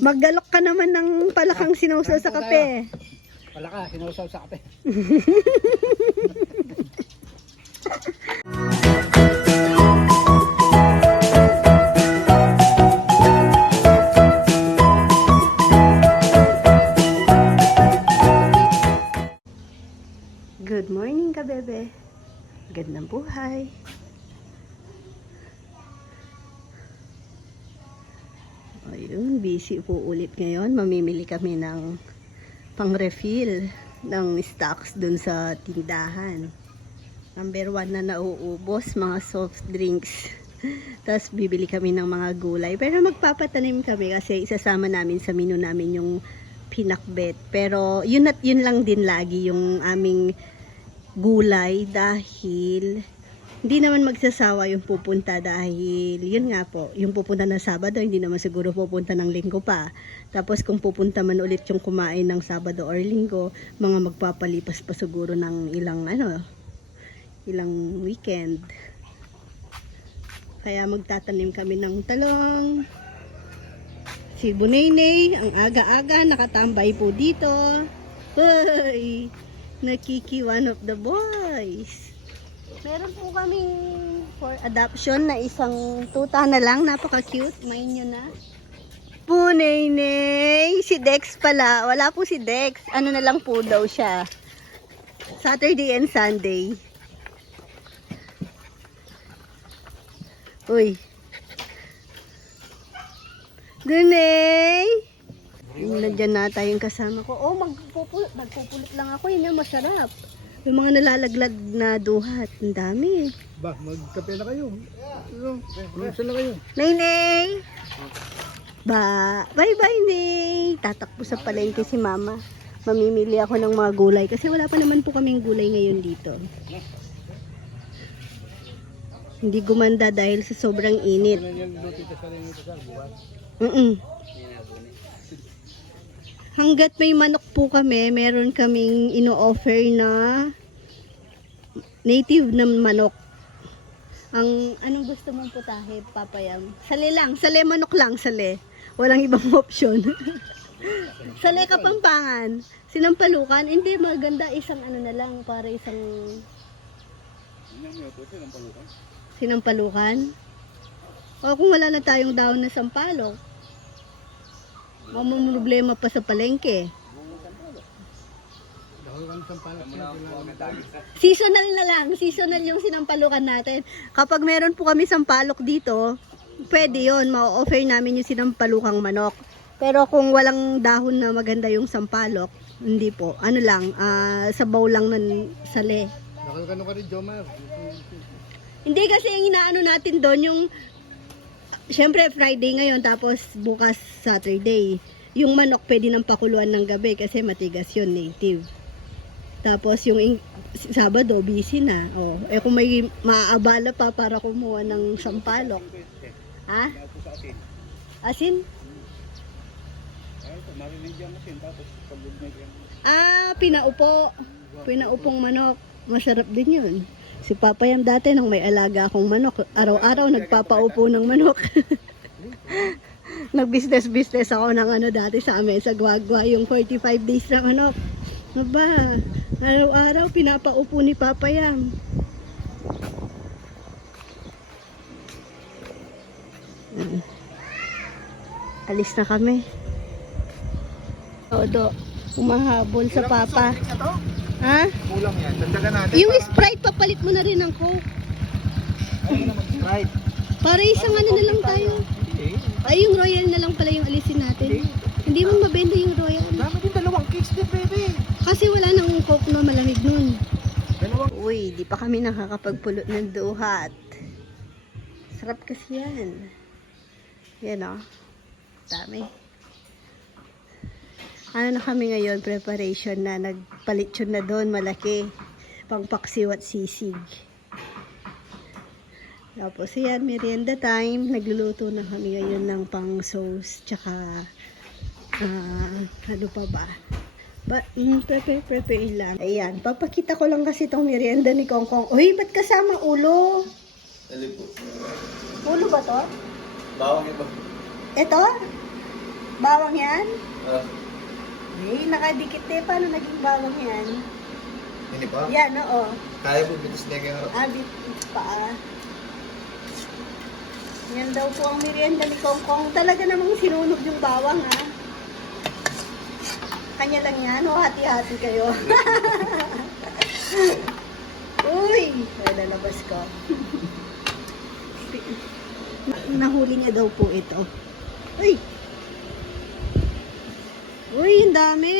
Maggalok ka naman ng palakang sinausaw sa kape. Palaka, sinausaw sa kape. Good morning ka, bebe. Gandang buhay. Ayun, busy po ulit ngayon. Mamimili kami ng pang-refill ng stocks dun sa tindahan. Number 1 na nauubos, mga soft drinks. Tapos bibili kami ng mga gulay. Pero magpapatanim kami kasi isasama namin sa menu namin yung pinakbet. Pero yun at yun lang din lagi yung aming gulay dahil hindi naman magsasawa yung pupunta dahil yun nga po, yung pupunta ng Sabado hindi naman siguro pupunta ng Linggo pa. Tapos kung pupunta man ulit yung kumain ng Sabado or Linggo, mga magpapalipas pa siguro ng ilang weekend. Kaya magtatanim kami ng talong. Si Bunaynay, ang aga-aga nakatambay po dito. Hoy! Nakiki one of the boys. Meron po kaming for adoption na isang tuta na lang. Napaka-cute. Main nyo na. Bunaynay! Si Dex pala. Wala po si Dex. Ano na lang po daw siya. Saturday and Sunday. Uy. Dunay! Nandiyan na tayong kasama ko. Oh, magpupulot lang ako. Yun yung masarap. Yung mga nalalaglag na duhat. Ang dami. Ba, magkape na kayo. Saan na kayo? Nay! Bye-bye, Nay! Tatakbo sa palengke si Mama. Mamimili ako ng mga gulay. Kasi wala pa naman po kaming gulay ngayon dito. Hindi gumanda dahil sa sobrang init. Hanggat may manok po kami, meron kaming ino-offer na native na manok. Anong gusto mong putahe, papayam? Sale lang, sale manok lang, sale. Walang ibang option. Sale Kapampangan. Sinampalukan, hindi maganda isang na lang, para isang sinampalukan. O kung wala na tayong dahon na sampalok, problema pa sa palengke. Seasonal na lang. Seasonal yung sinampalukan natin. Kapag meron po kami sampalok dito, pwede yun. Ma-offer namin yung sinampalukang manok. Pero kung walang dahon na maganda yung sampalok, hindi po. Ano lang, sabaw lang ng sale. Nakalkano ka rin, Jomar. Hindi kasi yung inaano natin doon yung syempre Friday ngayon tapos bukas Saturday. Yung manok pwede nang pakuluan ng gabi kasi matigas yun, native. Tapos yung Sabado busy na. Oh, kung may maaabala pa para kumuha ng sampalok. Ha? Asin? Pinaupo. Pinaupong manok. Masarap din yun. Si Papayam dati nung may alaga akong manok, araw-araw nagpapaupo ng manok. Nag-business ako ng dati sa amin, sa Guagua, yung 45 days na manok. Aba, araw-araw pinapaupo ni Papayam. Alis na kami. Todo, umahabol sa Papa. Ha? Kulang yan. Dandagan natin. Yung Sprite, papalit mo na rin ng Coke. Ay, naman Sprite. Para isang na lang tayo. Ay, yung Royal na lang pala yung alisin natin. Hindi mo mabenta yung Royal. Dami din dalawang cakes din, baby. Kasi wala nang Coke na malamig nun. Uy, di pa kami nakakapagpulot ng duhat. Sarap kasi yan. Yan o. Dami. Ano na kami ngayon, preparation na, nagpalitsyon na doon, malaki, pangpaksiw at sisig. Tapos yan, merienda time, nagluluto na kami ngayon ng pang sauce, tsaka, ano pa ba? Prepare lang. Ayan, papakita ko lang kasi itong merienda ni Kongkong. Uy, ba't kasama ulo? Dali po. Ulo ba to? Bawang iba. Ito? Bawang yan? Ah, Eh, nakadikit eh. Paano naging bawang yan? hindi pa. Yan, oo. Kaya po bitis niya kayo. Bit pa. Yan daw po ang merienda ni Kong Kong. Talaga namang sinunog yung bawang, ha? Kanya lang yan, o hati-hati kayo. Uy! Ay, lalabas ko. Nahuli niya daw po ito. Uy! Uy, ang dami!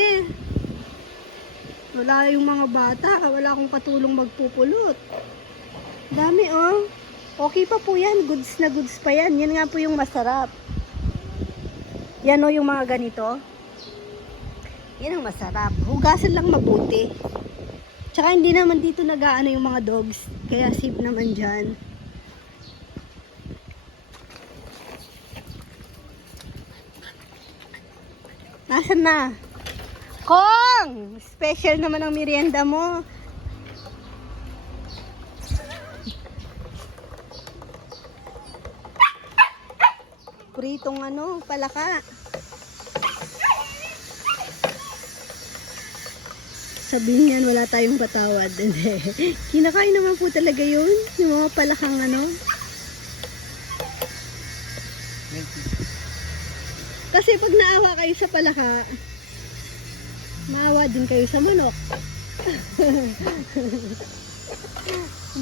Wala yung mga bata. Wala akong katulong magpupulot. Dami, oh. Okay pa po yan. Goods na goods pa yan. Yan nga po yung masarap. Yan, oh, yung mga ganito. Yan ang masarap. Hugasan lang mabuti. Tsaka hindi naman dito nag-aano yung mga dogs. Kaya safe naman dyan. Nasaan na? Kong! Special naman ang merienda mo. Pritong palaka. Sabihin niyan, wala tayong patawad. Hindi. Kinakain naman po talaga yun. Yung mga palakang Kasi pag naawa kayo sa palaka, maawa din kayo sa manok.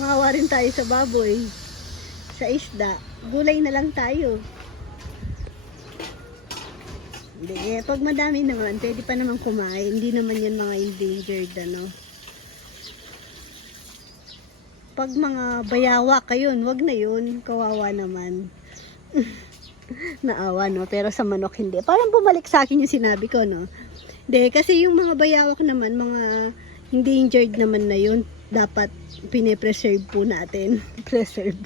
Maawa rin tayo sa baboy. Sa isda. Gulay na lang tayo. Hindi, pag madami naman, pwede pa naman kumain. Hindi naman yan mga endangered, Pag mga bayawak ayun, wag na yun. Kawawa naman. Naawa, no? Pero sa manok, hindi. Parang bumalik sa akin yung sinabi ko, no? Hindi, kasi yung mga bayawak naman, mga endangered naman na yun, dapat pine-preserve po natin. Preserve.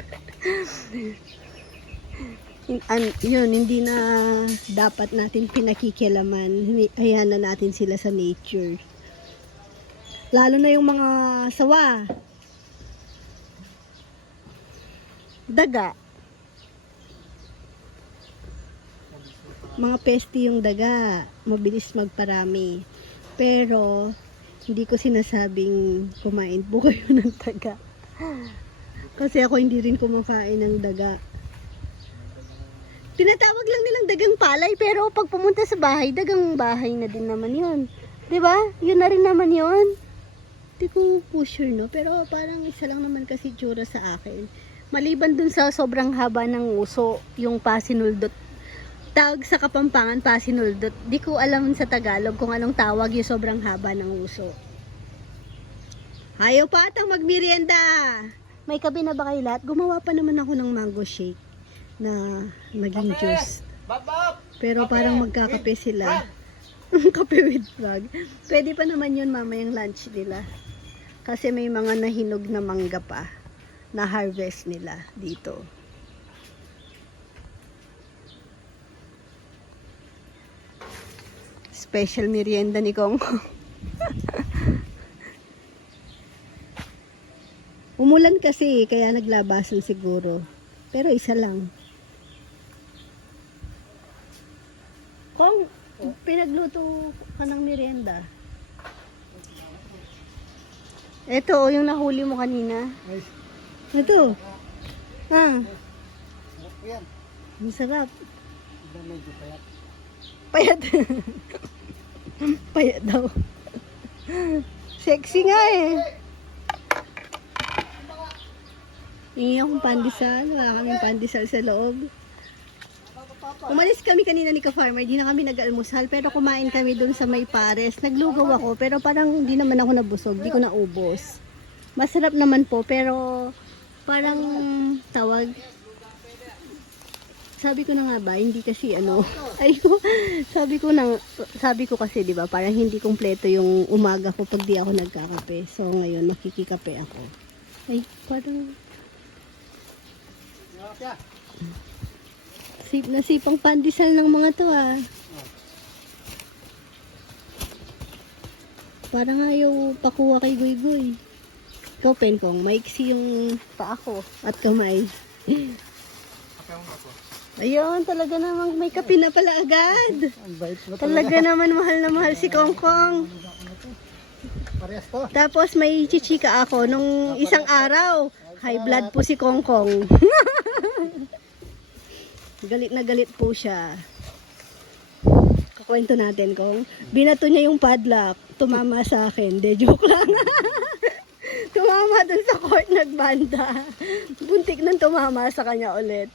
Yun, hindi na dapat natin pinakikialaman. Hayaan na natin sila sa nature. Lalo na yung mga sawa. Daga. Mga peste yung daga. Mabilis magparami. Pero, hindi ko sinasabing kumain po kayo ng daga. Kasi ako hindi rin kumakain ng daga. Tinatawag lang nilang dagang palay, pero pag pumunta sa bahay, dagang bahay na din naman yun. 'Di ba? Yun na rin naman yun. Hindi ko po sure, no? Pero parang isa lang naman kasi tsura sa akin. Maliban dun sa sobrang haba ng uso, yung pasinuldot. Tawag sa Kapampangan, pasinuldot. Di ko alam sa Tagalog kung anong tawag yung sobrang haba ng uso. Ayaw pa atang magmerienda. May kape na ba kayo lahat? Gumawa pa naman ako ng mango shake na naging juice. Pero parang magkakape sila. Kape with frog. Pwede pa naman yun mamayang lunch nila. Kasi may mga nahinog na mangga pa na harvest nila dito. Special merienda ni Kong. Umulan kasi kaya naglabasan siguro. Pero isa lang. Kong, pinagluto ka ng merienda. Ito, yung nahuli mo kanina. Ito. Ah. Ang sarap. Payat. Payat daw. Sexy nga eh. Hingi akong pandesal. Wala kaming pandesal sa loob. Umalis kami kanina ni Ka-Farmer. Di na kami nag-almusal. Pero kumain kami dun sa may pares. Naglugaw ako. Pero parang di naman ako nabusog. Di ko naubos. Masarap naman po. Pero parang tawag. Sabi ko na nga ba, hindi kasi sabi ko kasi 'di ba, parang hindi kumpleto yung umaga ko pag di ako nagkakape. So ngayon makikikape ako. Ay, parang nasipang pandesal ng mga to ah. Parang ayaw pakuha kay Goy-Goy. Ikaw, Penkong, maiksi yung paa ko at kamay. Kape mo na po. Ayun, talaga namang may kape na pala agad. Ang bait mo Talaga naman mahal na mahal si Kongkong. Parehas to. Tapos may chichika ako nung isang araw. High blood po si Kongkong. Galit na galit po siya. Kukwento natin kung binato niya yung padlock. Tumama sa akin. De, joke lang. Tumama dun sa court nagbanda. Buntik nang tumama sa kanya ulit.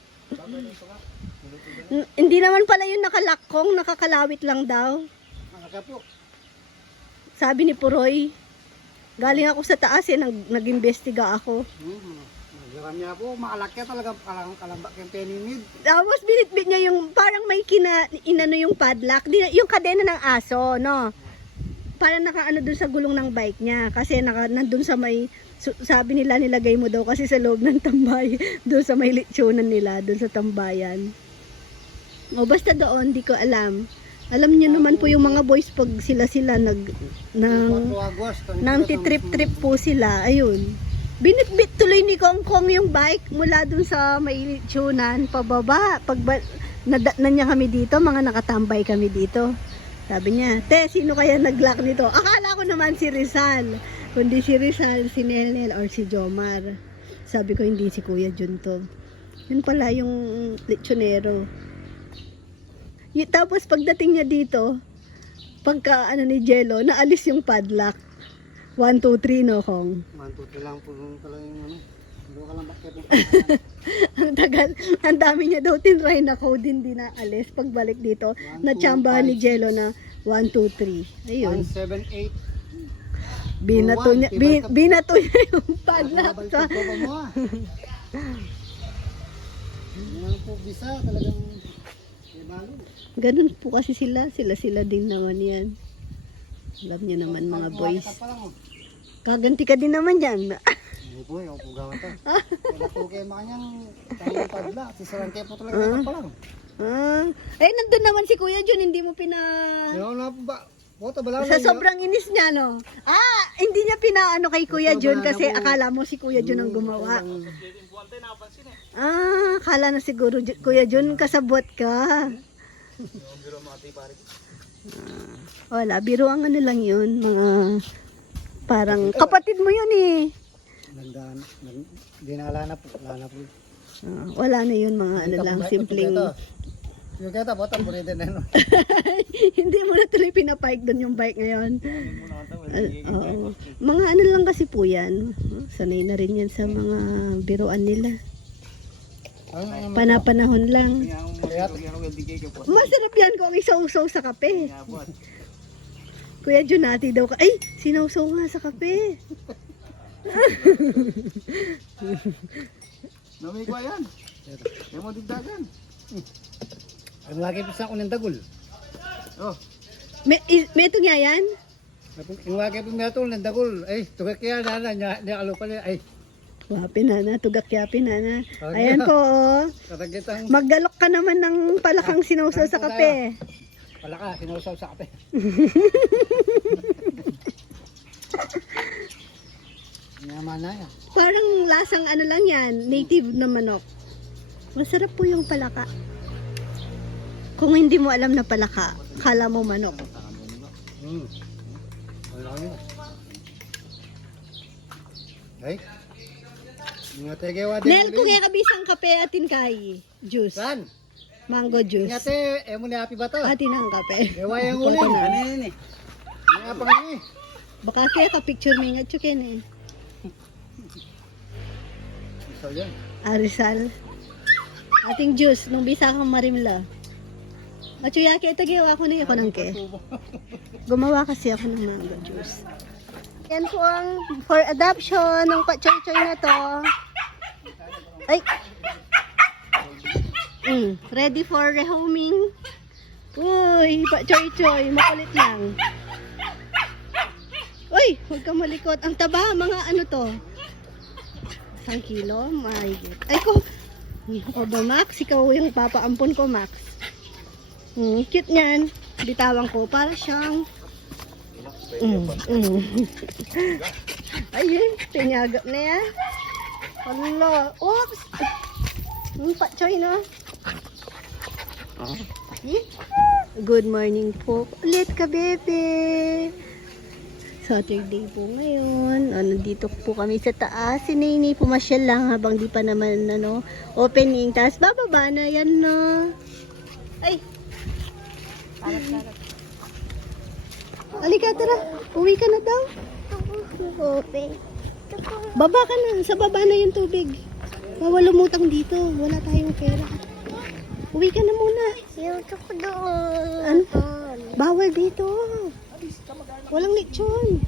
Hindi naman pala yung nakalakong, nakakalawit lang daw. Malaka po. Sabi ni Puroy, galing ako sa taas nag-imbestiga ako. Nagaram niya po, makalaki talaga kalambak yung penimid. Tapos binitbit niya yung, parang may inano yung padlock, yung kadena ng aso, no? Parang nakaano dun sa gulong ng bike niya. Kasi nandun sa may, sabi nila nilagay mo daw kasi sa loob ng tambay. Dun sa may litsunan nila, dun sa tambayan. O basta doon, di ko alam. Alam niyo naman po yung mga boys pag sila nang titrip-trip po sila. Ayun. Binitbit tuloy ni Kongkong yung bike mula dun sa may litsunan pababa. Pag nadatnan niya kami dito, mga nakatambay kami dito. Sabi niya, "Te, sino kaya nag-lock nito?" Akala ko naman si Rizal. Kundi si Rizal, si Nenel, or si Jomar. Sabi ko, hindi si Kuya Jun to. Yun pala yung lechonero. Tapos pagdating niya dito, pagka ano ni Jello, naalis yung padlock. 1, 2, 3, no, Kong? 1, 2, 3 lang po pala yung ano. Hindi ka lang bakit po. Ang tagal, ang dami niya daw tinry na code, hindi na alis. Pagbalik dito, 1, 2, natsambahan ni 5. Jello na 1, 2, 3. Ayun. 1, 7, 8. Binato niya, binato niya yung padlock sa... Balik ko mo ah. Yan po bisa talagang may balo. Ganun po kasi sila din naman yan. Alam niyo naman mga boys. Kaganti ka din naman yan. Hindi po, ako po gawa to. Wala po kayo makanyang tayong padla. Sisarang kayo po talaga ito pa lang. Nandun naman si Kuya Jun, hindi mo pina... Yung na po ba? Bota ba lang? Sa sobrang inis niya, no? Hindi niya pinaano kay Kuya Jun kasi akala mo si Kuya Jun ang gumawa. Akala na siguro Kuya Jun kasabot ka. Wala, biro ang ano lang yun, mga parang kapatid mo yun eh. Dinala na po, wala na po. Wala na yun, mga ano lang, simpleng... Yung kaya bota po rin din ano. Hindi mo na tuloy pinapike doon yung bike ngayon. Oo. Mga ano lang kasi po yan. Sanay na rin yan sa mga biroan nila. Panapanahon lang. Masarap yan kung isaw-saw sa kape. Kuya Junati daw ka. Ay, sinawsaw nga sa kape. Namay ko yan. Yung mga digdagan. Ang lagi po sa ako ng dagol. Oh. May ito nga yan? Yung lagi po may atol ng dagol. Ay, tugak kaya na niya alupa niya. Ay, Wapi nana, tugak-yapi nana. Ayan po, oh. Katagitang Maggalok ka naman ng palakang sinawsaw sa kape. palaka, sinusaw sa kape. Naman na yan. Parang lasang ano lang yan, native na manok. Masarap po yung palaka. Kung hindi mo alam na palaka, kala mo manok. Wala nyo. Ay. Nel, kung kabisang kape atin kay juice. San? Mango juice. Ngate, emo ni happy ba to? Atin ang kape. Ewa yung uli. Ano eh? Nga pa kami. Baka kaya ka-picture mo nga chukin eh. So yan. Arisal. Ating juice, nung bisa kang marimla. Machuyaki, ito gawa ko na ako ng ke. Gumawa kasi ako ng mango juice. Yan po ang for adoption ng pa-choy-choy na to. Ay! Ready for rehoming. Uy, pa-choy-choy, makulit lang. Uy, huwag kang malikot. Ang taba, mga ano to? 1 kilo? My God. Ay ko! O ba, Max? Ikaw yung papaampon ko, Max. Cute niyan. Bitawan ko para siyang ayun, tinyagap na yan. Hala, oops. Pachoy na. Oh. Good morning po. Ulit ka, bebe. Saturday po ngayon. Nandito po kami sa taas. Si Nini pumasyal lang habang di pa naman opening. Tapos bababa na yan na. Ay! Halika, tara. Uwi ka na daw. Baba ka na. Sa baba na yung tubig. Bawal lumutang dito. Wala tayong pera. Uwi ka na muna. Yuto ko doon. Ano? Bawal dito. Walang lechon.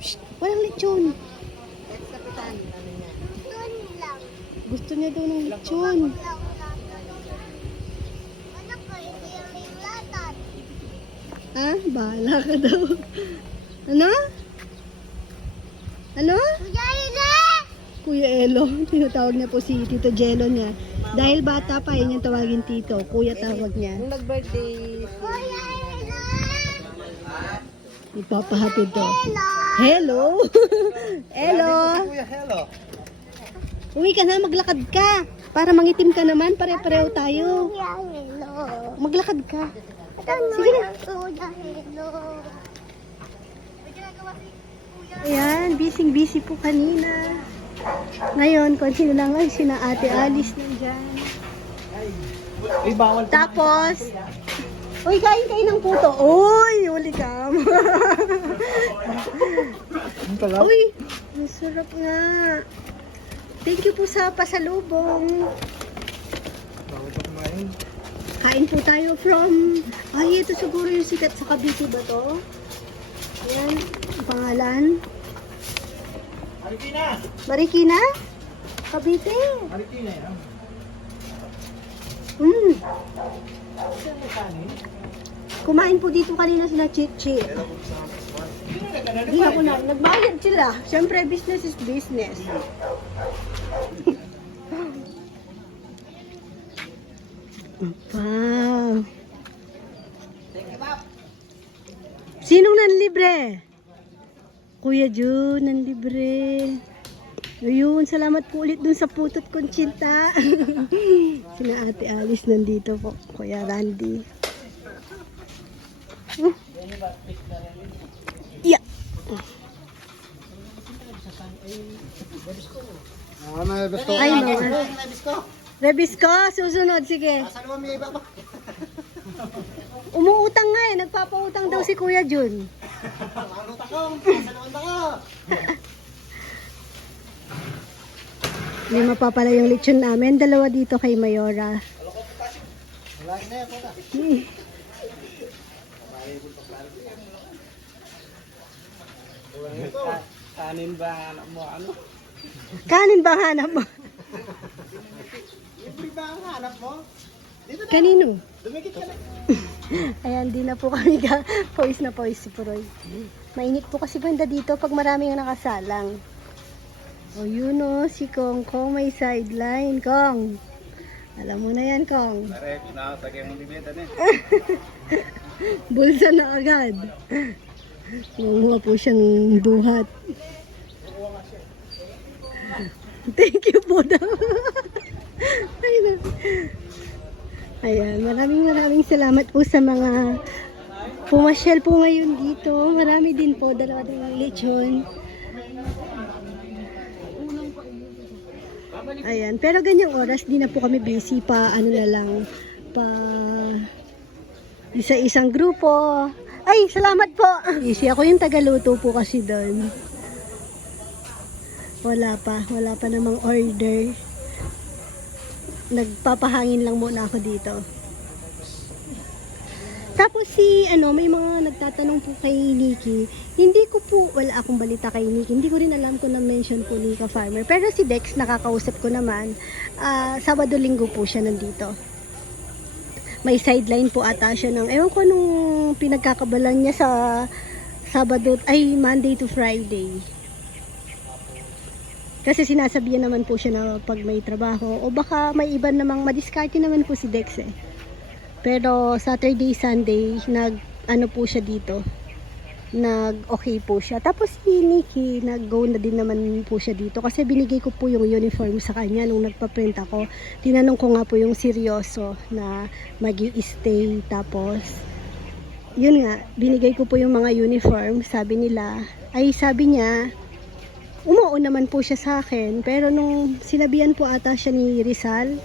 Shh, walang lechon. Doon lang. Gusto niya daw ng lechon. Ano ko, hindi yung latan. Ha? Bahala ka daw. Ano? Ano? Kuya Ile! Kuya Elo. Tinatawag niya po si Tito Jello niya. Dahil bata pa, yun yung tawagin Tito. Kuya tawag niya. Nag-birthday. Kuya Ile! Ipapahatid to. Hello! Hello! Kuya, hello. Uwi ka na, maglakad ka. Para mangitim ka naman, pare-pareho tayo. Kuya Ilo. Maglakad ka. Ano Sige na. yung Kuya Ilo? Ayan, busy po kanina. Ngayon, kung sino lang ay sina Ate Alice nandyan. Uy, bawal. Tapos, uy, kain kayo ng puto. Uy, uli ka. Ang talaw. Uy, ang sarap nga. Thank you po sa pasalubong. Bawal pa kumain. Kain po tayo from, ito siguro yung sikat sa Cavite ba to? Ayan, ang pangalan. Marikina! Marikina? Cavite. Marikina yan. Kumain po dito kanina sila Chichi. Hindi ako na, nagbayad sila. Siyempre, business is business. Wow. Sinong nanlibre? Kuya Jun, nanlibre. Ayun, salamat po ulit dun sa putot Conchita. Sina Ate Alice nandito po. Kuya Randy. Yeah. Ano na, gusto ko. Ay, no. Gusto ko. Rebisco, susunod, sige. Saan mo may iba ba? Umuutang nga eh, nagpapautang daw si Kuya Jun. Ano takong? Saan ako? Hindi mapapala yung lechon namin. Dalawa dito kay Mayora. Wala na yan, puta. Kanin ba anak mo? Ano? Kanin ba ang hanap mo? Libre ba ang hanap mo? Kanino? Dumikit ka na. Ayan, di na po kami pawis na pawis si Puroy. Mainit po kasi banda dito pag maraming nakasalang. O yun o, si Kong Kong may sideline. Kong, alam mo na yan, Kong. Pare, nakasagay mong bibenta na Bulsa na agad. Nanguha po siyang duhat. Thank you po daw. Ayun. Ayan, maraming salamat po sa mga pumasyal po ngayon dito. Marami din po, dalawa-dalawang lechon. Ayan, pero ganyang oras, di na po kami busy pa, ano na lang, pa isa-isang grupo. Ay, salamat po! Busy ako yung tagaluto po kasi doon. Wala pa namang order. Nagpapahangin lang muna ako dito. Tapos may mga nagtatanong po kay Nikki. Hindi ko po, wala akong balita kay Nikki. Hindi ko rin alam kung na-mention po ni Ka Farmer. Pero si Dex, nakakausap ko naman. Sabado-linggo po siya nandito. May sideline po ata siya ng, ewan ko anong pinagkakabalan niya sa Monday to Friday. Kasi sinasabihan naman po siya na pag may trabaho, o baka may iba namang madiskarte naman po si Dex eh. Pero Saturday, Sunday, po siya dito. nag-okay po siya. Tapos si Nikki, nag-go na din naman po siya dito kasi binigay ko po yung uniform sa kanya nung nagpa-print ako. Tinanong ko nga po yung seryoso na magi-stay. Tapos, yun nga, binigay ko po yung mga uniform. Sabi niya, umuo naman po siya sa akin. Pero nung sinabihan po ata siya ni Rizal,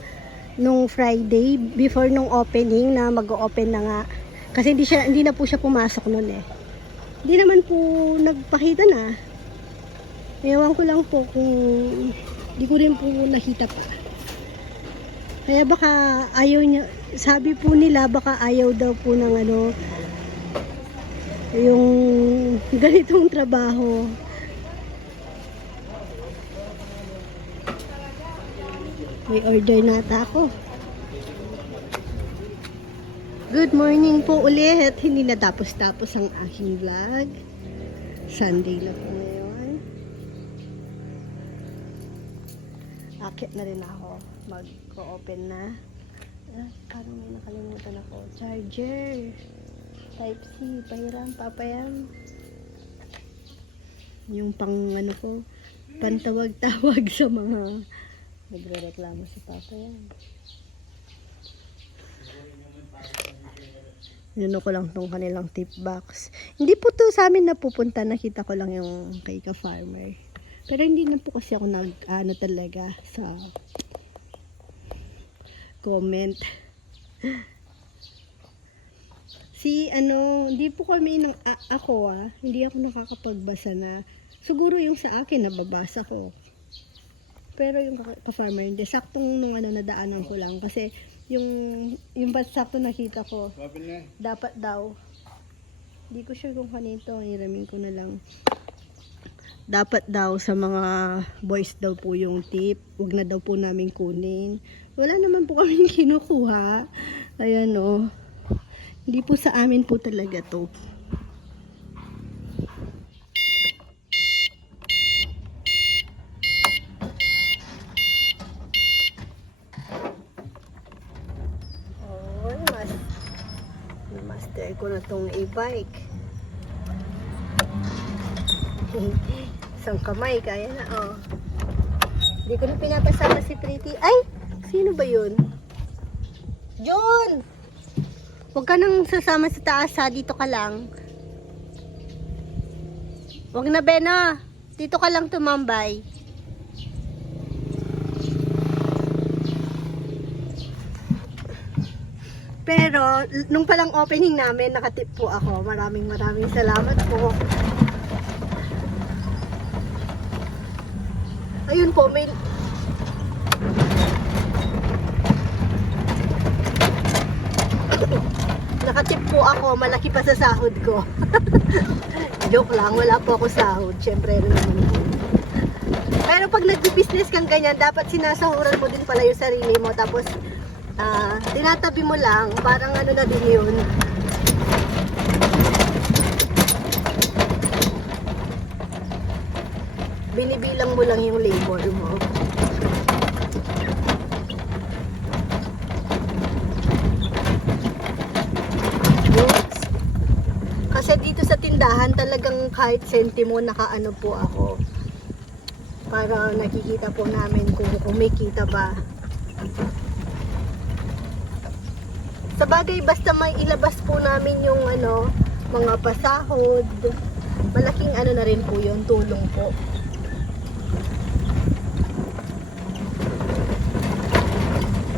nung Friday, before nung opening, na mag-o-open na nga. Kasi hindi na po siya pumasok nun eh. Hindi naman po nagpakita na. Ewan ko lang po kung hindi ko rin po nakita pa. Kaya baka ayaw niya, sabi po nila baka ayaw daw po ng yung ganitong trabaho. May order nata ako. Good morning po ulit. Hindi na tapos-tapos ang aking vlog. Sunday na po ngayon. Akit na rin ako. Mag-open na. Parang may nakalimutan ako. Charger. Type C. Pahiram. Papayam. Yung pang ko. Pantawag-tawag sa mga nagre-reklamo sa Papayam. Yun ko lang tong kanilang tip box. Hindi po to sa amin napupunta. Nakita ko lang yung kay ka-farmer. Pero hindi na po kasi ako talaga sa comment. Hindi po kami hindi ako nakakapagbasa na. Siguro yung sa akin nababasa ko. Pero yung ka-farmer hindi. Saktong nung nadaanan ko lang. Kasi yung sakto nakita ko, dapat daw, hindi ko sure kung kanito, hiramin ko na lang. Dapat daw sa mga boys daw po yung tip, wag na daw po namin kunin. Wala naman po kami kinukuha. Ayan o. Hindi po sa amin po talaga to. Master ko na tong e-bike. Isang kamay, kaya na, oh. Hindi ko na pinapasama si Pretty. Ay! Sino ba yun? John! Huwag ka nang sasama sa taas, ha? Dito ka lang. Huwag na, Bena. Dito ka lang tumambay. Pero, nung palang opening namin, nakatip po ako. Maraming salamat po. Ayun po, may... Nakatip po ako, malaki pa sa sahod ko. Joke lang, wala po ako sahod. Siyempre rin naman po. Pero pag nag-business kang ganyan, dapat sinasahuran mo din pala yung sarili mo. Tapos, tinatabi mo lang, parang na din yun. Binibilang mo lang yung labor mo. Oops. Kasi dito sa tindahan talagang kahit sentimo nakaano po ako. Para nakikita po namin kung kumikita ba. Sa bagay, basta may ilabas po namin yung mga pasahod, malaking na rin po yun, tulong po.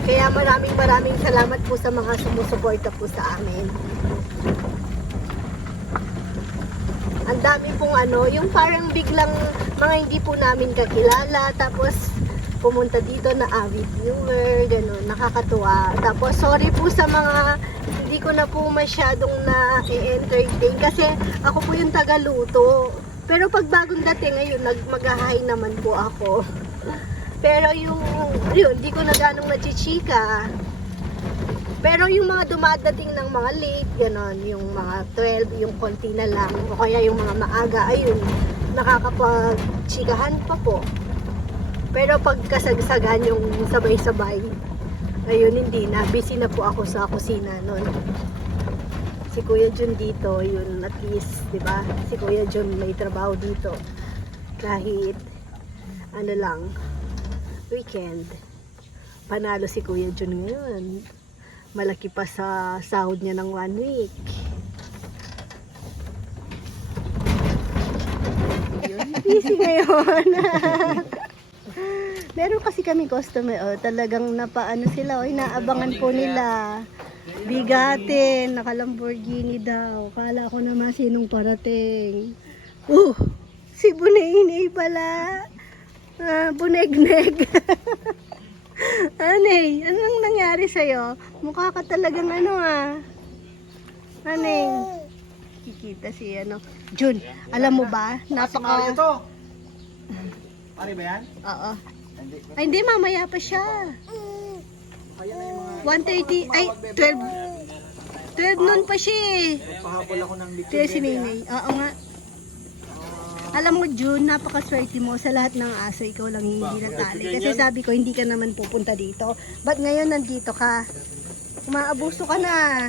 Kaya maraming salamat po sa mga sumusuporta po sa amin. Ang dami pong yung parang biglang mga hindi po namin kakilala, tapos pumunta dito na avid viewer, ganun, nakakatuwa. Tapos sorry po sa mga hindi ko na po masyadong na-entertain kasi ako po yung tagaluto. Pero pag bagong dating ngayon, mag-hi naman po ako. Pero yun, di ko na ganong nachichika. Pero yung mga dumadating ng mga late, ganon, yung mga 12, yung konti na lang, o kaya yung mga maaga, ayun, nakakapag-chikahan pa po. Pero pag kasagsagan yung sabay-sabay, ayun, hindi na. Busy na po ako sa kusina nun. Si Kuya Jun dito, yun at least, di ba? Si Kuya Jun may trabaho dito. Kahit, ano lang, weekend. Panalo si Kuya Jun ngayon. Malaki pa sa sahod niya ng 1 week. Yun, busy ngayon. Meron kasi kami customer, oh, talagang napaano sila, oh, inaabangan po nila. Bigatin, naka Lamborghini daw. Kala ko naman sinong parating. Si Bunay pala. Buneg-neg. Anay, anong nangyari sa'yo? Mukha ka talagang ano Anay. Kikita si Jun, alam mo ba? Mario to. Pare ba yan? Oo. Hindi. Ay, hindi, mamaya pa siya. Kaya na yung mga 1:30, ay, 12. 12 noon pa siya eh. pahabol ako ng liquid. Kaya si Ninay. Oo nga. Alam mo, June, napakaswerte mo sa lahat ng aso. Ikaw lang hindi natali. Kasi sabi ko, hindi ka naman pupunta dito. Ba't ngayon nandito ka? Umaabuso ka na.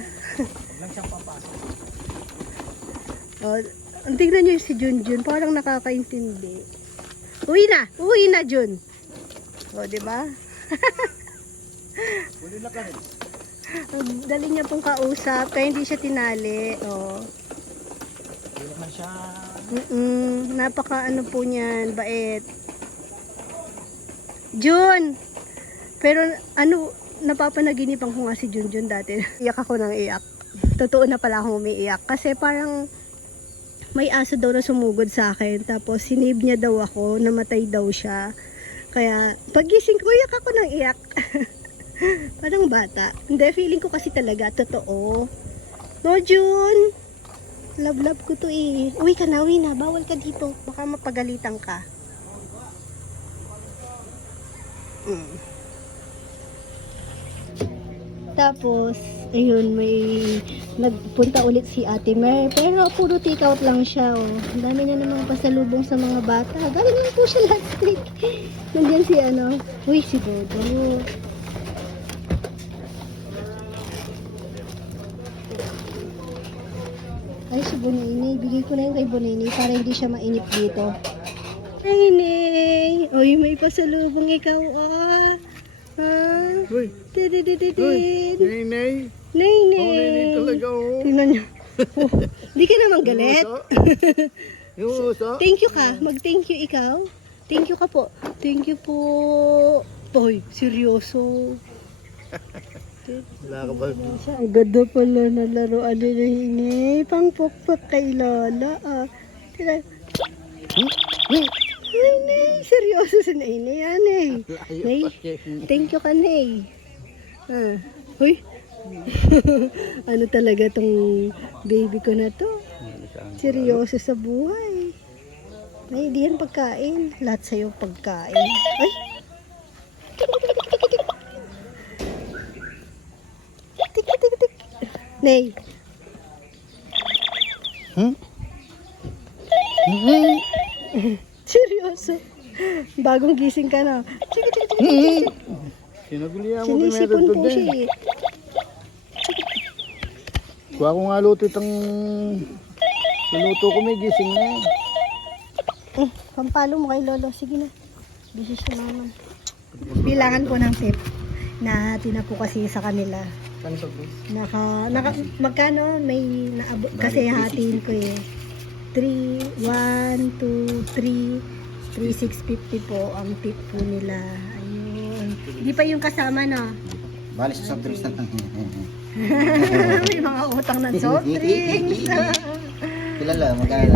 Oh, tignan nyo si Jun. Parang nakakaintindi. Uwi na, Jun. O, diba? Huli na ka rin. Ang dali niya pong kausap, kaya hindi siya tinali. O. Hindi naman siya. Napaka ano po niyan, bait. Jun! Pero ano, napapanaginipan ko nga si Junjun dati. Iyak ako ng iyak. Totoo na pala akong umiiyak. Kasi parang may aso daw na sumugod sa akin. Tapos sinave niya daw ako, namatay daw siya. Kaya pagising ko, iyak ako ng iyak. Parang bata. Hindi, feeling ko kasi talaga, totoo. No, Jun! Love ko to eh. Uwi na. Bawal ka dito. Baka mapagalitan ka. Tapos, ayun, may nagpunta ulit si Ate Mer. Pero puro take out lang siya. Oh. Ang dami na namang pasalubong sa mga bata. Galing na po siya last week. Nandiyan si Uy, si Dodo. Ay, si Bunay. Bigay ko na yung kay Bunay para hindi siya mainip dito. Ay, Uy, may pasalubong ikaw, Uy. Tididididid. Nay. Nay. Talaga oh. Tingnan niyo. Hindi ka naman galit. Yung uso. Thank you ka. Mag-thank you ikaw. Thank you ka po. Thank you po. Boy, seryoso. Wala ka ba? Ang ganda pala na laruan ni Nene. Pang-pokpok kay Lola. Tira. Nay, seryoso si Nene yan eh. Nay, thank you ka, Nay. Uy. Ano talaga tong baby ko na to? Seryoso sa buhay. Nay, di yan pagkain. Lahat sa'yo pagkain. Ay! Tik. Nay. Seryoso. Bagong gising ka na. Tik. Sinagulihan mo Sinisipon po siya eh. Kuha ko nga luto itong luto ko may gising na eh. Pampalo mo kay Lolo. Sige na. Busy siya naman. Bilangan ko ng tip. Nahati na po kasi sa kanila. Magkano? May kasi hatiin ko eh. 3, 1, 2, 3, 3,650 po ang tip po nila. Ayun. Hindi pa yung kasama na. Bali sa soft drinks na lang. May mga utang ng soft drinks. Kilala, magkala.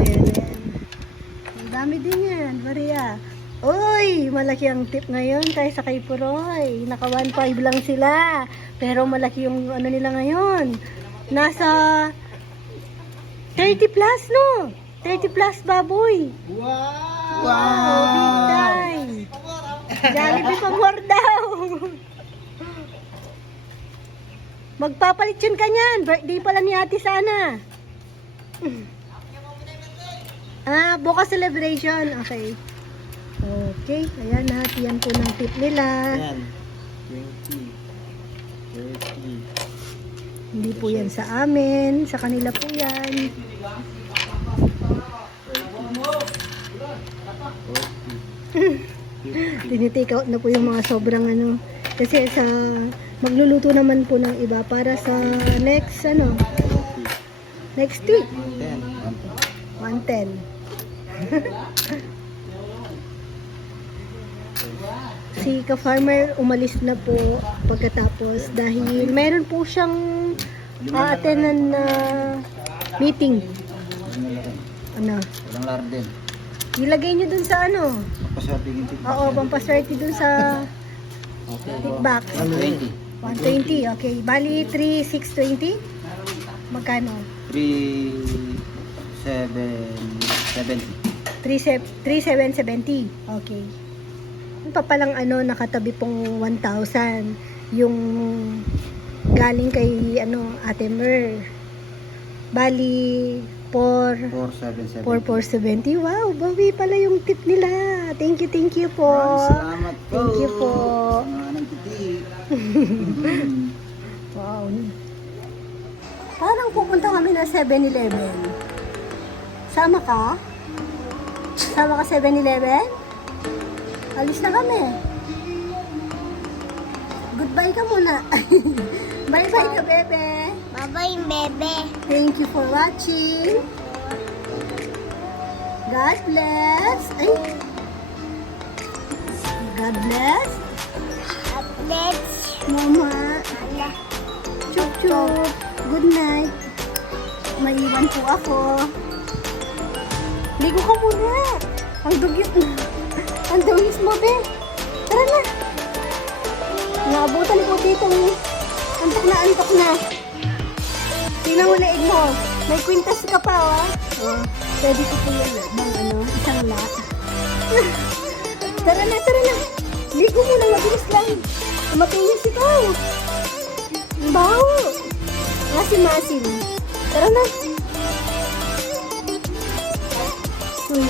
Ang dami din yan, Maria. Uy, malaki ang tip ngayon kaysa kay Puroy. Naka 1.5 lang sila. Pero malaki yung ano nila ngayon. Nasa 30 plus, no? 30 plus baboy. Wow! Big time. Jollibee pa more daw. Magpapalit yun ka niyan. Birthday pala ni ate sana. Bukas celebration. Okay. Okay. Ayan, nahatiyan po ng tip nila. Yan. 20. 30. Hindi po yan sa amin. Sa kanila po yan. Tinitake out na po yung mga sobrang ano. Kasi sa magluluto naman po ng iba para sa next next week. 110. Si ka-farmer umalis na po pagkatapos dahil mayroon po siyang attenan na meeting. Ano? Walang larden. Ilagay niyo dun sa ano? Paswerte yung tip. Oo, pampaswerte dun sa Okay. big box. 120. 120, okay. Bali, 3,620? Magkano? 3,770. 3,770. Okay. Yung pa palang ano, nakatabi pong 1,000. Yung galing kay Ate Mer. Bali, 4,770. 4,470. Wow, bawi pala yung tip nila. Thank you po. Salamat po. Thank you po. Mga nagtitip. Wow. Parang pupunta kami na 7-Eleven. Sama ka? Sama ka 7-Eleven? Alis na kami. Goodbye ka muna. Bye-bye ka, bebe. Bye-bye, bebe. Thank you for watching. God bless. Ay. God bless. Let's Mama. Chup chup. Good night. Maiwan po ako. Ligo ka muna. Ang dugyot na. Ang dawis mo, be. Tara na. Naabutan ko dito. Antok na. Tingnan mo leeg mo. May kwintas ka pa, oh. Oh, pwede ko po yan. Isang la. Tara na. Ligo mo na, mabilis lang. Matulis ikaw. Ang baho. Masim. Tara na. Uy.